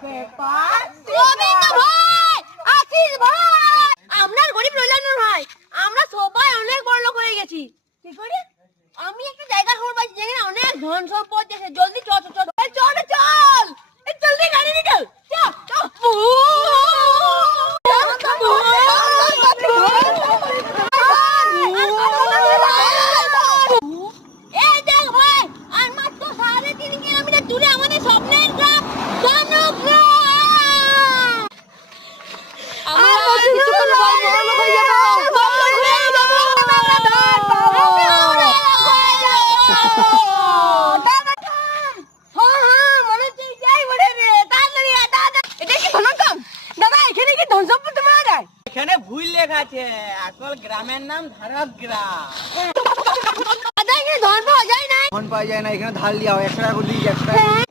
গোবিন্দ ভাই, আশিস ভাই, আমরা গরিব রইলানোর ভাই, আমরা সবাই অনেক বড় লোক হয়ে গেছি। কি করে? আমি একটা জায়গা খবর পাইছি যেখানে অনেক ধন সম্পদ আছে। জলদি চল চল চল চল চল, এই জলদি গাড়ি নিকাল, চল চল। এই দেখ ভাই, আর মাত্র 3.5 কিলোমিটার দূরে আমাদের স্বপ্নের গ্রাম জনগ্রাম। আমরা কিছুক্ষণ পর বড় লোক হয়ে যাব। এখানে ভুল লেখা আছে, আসল গ্রামের নাম ধারক গ্রাম। ধন পাওয়া যায় না, ধন পাওয়া যায় না, এখানে ধার লিয়া হয় 100 টাকা করে দিয়ে 100 টাকা।